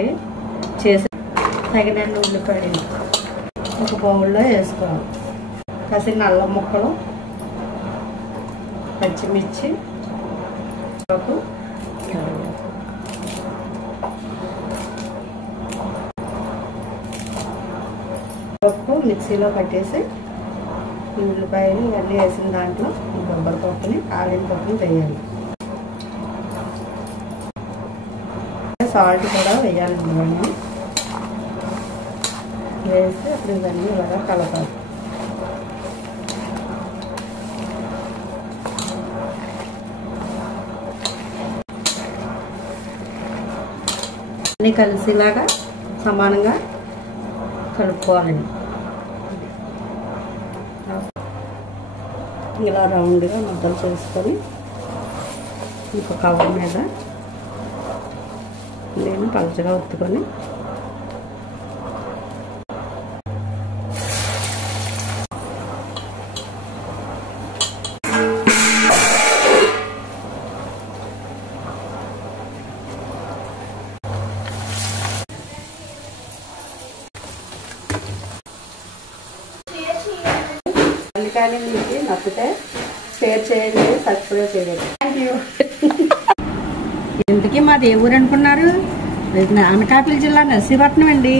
చేసి తగినన్ని ఉల్లిపాయలు ఒక బౌల్లో వేసుకోవాలి. కాసిన అల్లం ముక్కలు, పచ్చిమిర్చి, పప్పు మిక్సీలో కట్టేసి ఉల్లిపాయలు ఇవన్నీ వేసిన దాంట్లో బొబ్బరి పప్పుని ఆలిన పప్పుని వేయాలి. సాల్ట్ కూడా వేయాలి. మనం వేసి అప్పుడు ఇవన్నీ ఇలాగా కలపాలి. అన్నీ కలిసిలాగా సమానంగా కలుపుకోవాలండి. ఇలా రౌండ్గా ముద్దలు చేసుకొని ఇంకో కవర్ మీద నేను పలచగా ఒత్తుకొని అందుకని మీకు నచ్చితే షేర్ చేయండి, సబ్స్క్రైబ్ చేయండి. Thank you. ఇంతకీ మాది ఏ ఊరు అనుకున్నారు? అనకాపల్లి జిల్లా నర్సీపట్నం అండి.